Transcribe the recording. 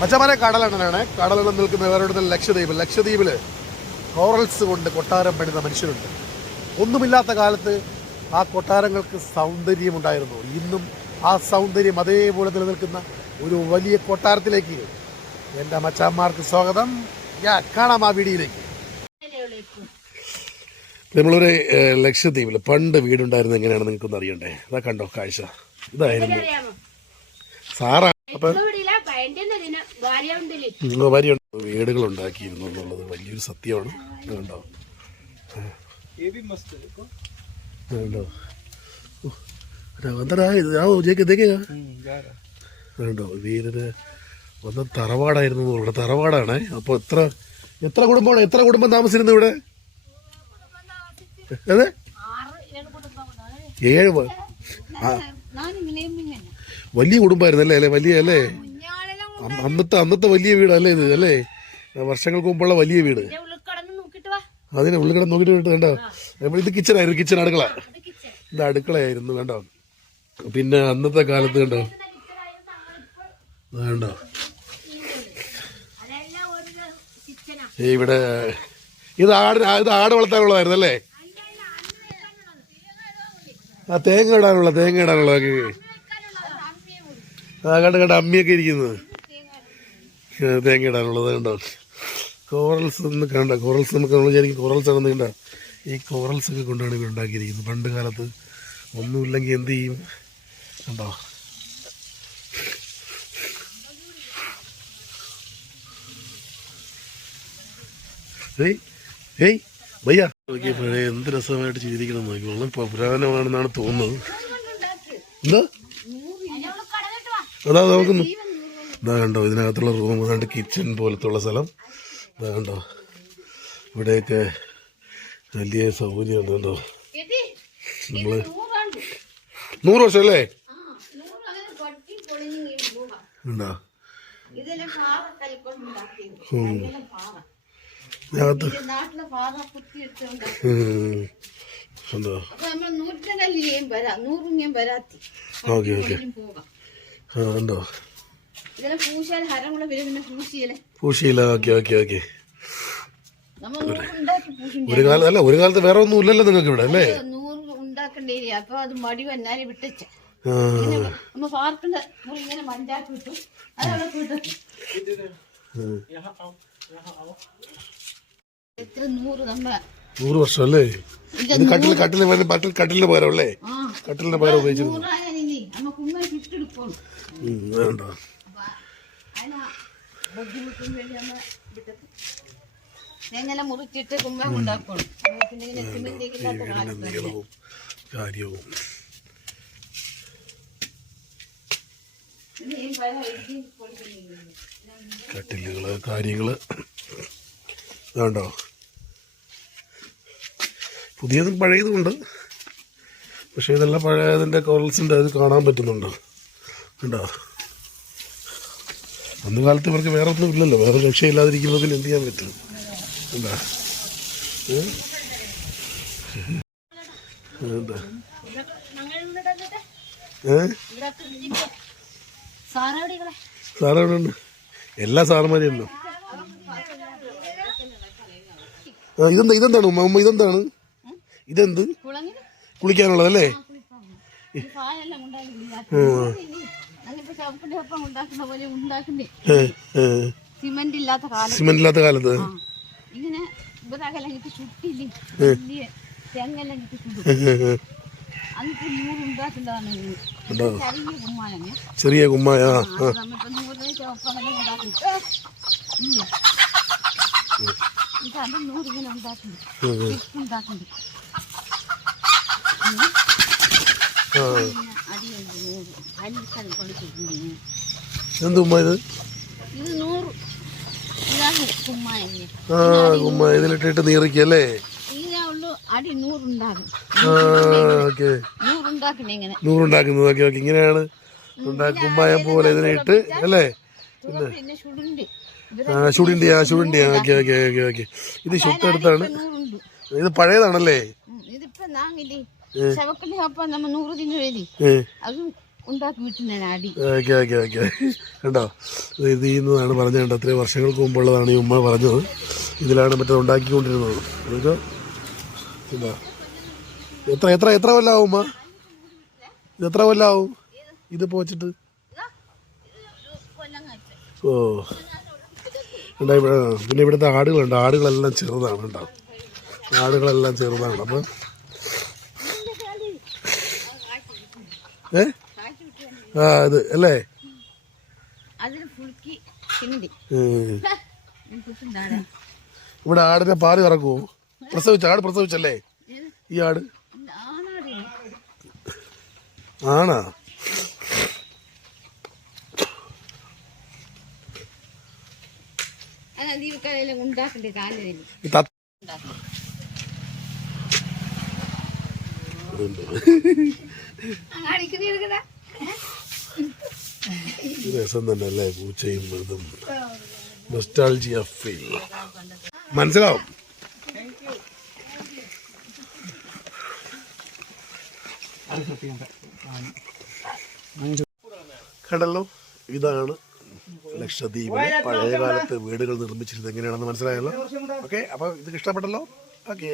മച്ചമാരെ കടലെണ്ണനാണ് കടലെണ്ണം നിൽക്കുന്ന വേറെ ലക്ഷദ്വീപ് ലക്ഷദ്വീപിൽ കോറൽസ് കൊണ്ട് കൊട്ടാരം പണിത മനുഷ്യരുണ്ട്. ഒന്നുമില്ലാത്ത കാലത്ത് ആ കൊട്ടാരങ്ങൾക്ക് സൗന്ദര്യമുണ്ടായിരുന്നു. ഇന്നും ആ സൗന്ദര്യം അതേപോലെ നിലനിൽക്കുന്ന ഒരു വലിയ കൊട്ടാരത്തിലേക്ക് എന്റെ മച്ചാന്മാർക്ക് സ്വാഗതം. ഞാൻ കാണാം ആ വീടിയിലേക്ക്. നമ്മളൊരു ലക്ഷദ്വീപിൽ പണ്ട് വീടുണ്ടായിരുന്നു എങ്ങനെയാണ് നിങ്ങൾക്കൊന്ന് അറിയണ്ടേ? അതാ കണ്ടോ കാഴ്ച. ഇതായിരുന്നു. സാറാ അപ്പൊ വീടുകൾ ഉണ്ടാക്കിയിരുന്നു എന്നുള്ളത് വലിയൊരു സത്യമാണ്. കണ്ടോ? വീടിന് വന്ന തറവാടായിരുന്നു ഇവിടെ തറവാടാണ്. അപ്പോൾ എത്ര എത്ര കുടുംബമാണ്? എത്ര കുടുംബം താമസിച്ചിരുന്നു ഇവിടെ? അതെ ഏഴ് വലിയ കുടുംബമായിരുന്നു അല്ലേ അല്ലേ? വലിയ അല്ലേ? അന്നത്തെ അന്നത്തെ വലിയ വീടല്ലേ ഇത് അല്ലേ? വർഷങ്ങൾക്ക് മുമ്പുള്ള വലിയ വീട്. നോക്കിട്ട് അതിനെ ഉള്ളിൽ നോക്കിയിട്ട് വിട്ട് കണ്ടോ ഇത് കിച്ചണായിരുന്നു കിച്ചൺ അടുക്കള. ഇത് അടുക്കളയായിരുന്നു കണ്ടോ പിന്നെ അന്നത്തെ കാലത്ത് കണ്ടോ? വേണ്ടോ. ഇവിടെ ഇത് ആട് ഇത് ആട് വളർത്താനുള്ളതായിരുന്നു അല്ലേ? ആ തേങ്ങ ഇടാനുള്ള തേങ്ങ ഇടാനുള്ള ആ കണ്ട കണ്ട അമ്മിയൊക്കെ ഇരിക്കുന്നത്. തേങ്ങ ഇടാനുള്ളത് കണ്ടോ? കോറൽസ് എന്ന് കണ്ട കോറൽസ് നമുക്ക് നമ്മൾ വിചാരിക്കും കോറൽസ് ആണെന്ന് കണ്ട. ഈ കോറൽസ് ഒക്കെ കൊണ്ടാണ് ഇവർ ഉണ്ടാക്കിയിരിക്കുന്നത്. പണ്ട് കാലത്ത് ഒന്നുമില്ലെങ്കിൽ എന്ത് ചെയ്യും? കണ്ടോ? ഏയ് ഏയ് ഭയ്യ നോക്കി എന്ത് രസമായിട്ട് ചെയ്തിരിക്കണം നോക്കി. വെള്ളം പുരാതനമാണെന്നാണ് തോന്നുന്നത്. എന്താ? അതാ നോക്കുന്നു. ഇതാ കണ്ടോ ഇതിനകത്തുള്ള റൂം കണ്ട് കിച്ചൺ പോലത്തുള്ള സ്ഥലം. ഇതാ കണ്ടോ ഇവിടെയൊക്കെ വലിയ സൗകര്യമുണ്ട് കണ്ടോ. നമ്മൾ നൂറ് വർഷം അല്ലേ ഉണ്ടോ? ഇതിനകത്ത് ഓക്കെ ഓക്കെ. ആ കണ്ടോ? ഒരു കാലത്ത് അല്ല ഒരു കാലത്ത് വേറെ ഒന്നും ഇല്ലല്ലോ നിങ്ങൾക്ക് ഇവിടെ അല്ലേ? നൂറ് വർഷം അല്ലേ? ഇത് കട്ടിൽ കട്ടിൽ കട്ടിൽ കട്ടിലിന് പകരം അല്ലേ? കട്ടിലിന്റെ പകരം ഉപയോഗിച്ചു മുറിച്ചിട്ട് ഇങ്ങനെ കാര്യവും. കട്ടിലുകൾ കാര്യങ്ങൾ. വേണ്ടോ പുതിയതും പഴയതും ഉണ്ട് പക്ഷേ ഇതെല്ലാം പഴയതിന്റെ കോറൽസിന്റെ അത് കാണാൻ പറ്റുന്നുണ്ട്. കണ്ടോ? അന്ന് കാലത്ത് ഇവർക്ക് വേറെ ഒന്നും ഇല്ലല്ലോ. വേറെ രക്ഷയില്ലാതിരിക്കുന്നതിൽ എന്ത് ചെയ്യാൻ പറ്റും? എന്താ? എന്താ? എല്ലാ സാറന്മാരും ഉണ്ടോ? ആ ഇതെന്താ ഇതെന്താണ് ഉമ്മ? ഉമ്മ ഇതെന്താണ്? ഇതെന്ത്? കുളിക്കാനുള്ളതല്ലേ? സാധനം സിമന്റ് ഇല്ലാത്ത കാലത്ത്. ഇങ്ങനെ ഇവരകെല്ലാം ചുട്ടില്ലേ? വലിയ തെങ്ങെല്ലാം നൂറ് ഉണ്ടാക്കുന്നതാണ്? ചെറിയ കുമ്മായ ഇത് അത് നൂറ് ഇങ്ങനെ ഉണ്ടാക്കുന്നുണ്ട് ഉണ്ടാക്കുന്നുണ്ട് ആ ഇതിലിട്ടിട്ട് നീറിക്കല്ലേ നൂറുണ്ടാക്കുന്നു ആ ഓക്കെ. ഓക്കെ ഇങ്ങനെയാണ് ഉണ്ടാക്കി പോലെ പോലെ ഇതിനിട്ട് അല്ലേ? ആ ചുടിന്റെ ആ ചുടിന്റെ ഓക്കെ ഓക്കെ ഓക്കെ ഓക്കെ. ഇത് ചുട്ടെടുത്താണ്. ഇത് പഴയതാണല്ലേ? ഇതിപ്പോ നാങ്ങില്ലേ അപ്പം നമ്മ നൂറ് തിന്നു എഴുതി അതും ഓക്കെ ഓക്കെ ഓക്കെ. കണ്ടോ? ഇത് പറഞ്ഞത് കണ്ടോ? എത്രയോ വർഷങ്ങൾക്ക് മുമ്പുള്ളതാണ് ഈ ഉമ്മ പറഞ്ഞത്. ഇതിലാണ് മറ്റേ ഉണ്ടാക്കിക്കൊണ്ടിരുന്നത്. എത്ര എത്ര എത്ര കൊല്ലാവും ഉമ്മ? ഇത് എത്ര കൊല്ലാവും? ഇത് പോച്ചിട്ട് ഓ. ഉണ്ടാ ഇവിടെ പിന്നെ ഇവിടുത്തെ ആടുകളുണ്ട് ആടുകളെല്ലാം ചെറുതാണ് കേട്ടോ ആടുകളെല്ലാം ചെറുതാണ്. അപ്പം ഏ? ആ ഇത് അല്ലേ? ഇവിടെ ആടിനെ പാൽ കറക്കുവോ? പ്രസവിച്ച ആട് പ്രസവിച്ചല്ലേ? ഈ ആട്? ആണാ? ഉണ്ടാക്കണ്ടേ? രസം തന്നെ പൂച്ചയും ഇതും നൊസ്റ്റാൾജിയ ഫീൽ മനസ്സിലാവും? കണ്ടല്ലോ ഇതാണ് ലക്ഷദ്വീപ് പഴയ കാലത്ത് വീടുകൾ നിർമ്മിച്ചിരുന്നത്. എങ്ങനെയാണെന്ന് മനസ്സിലായല്ലോ? ഓക്കെ അപ്പോൾ ഇത് ഇഷ്ടപ്പെട്ടല്ലോ? ഓക്കെ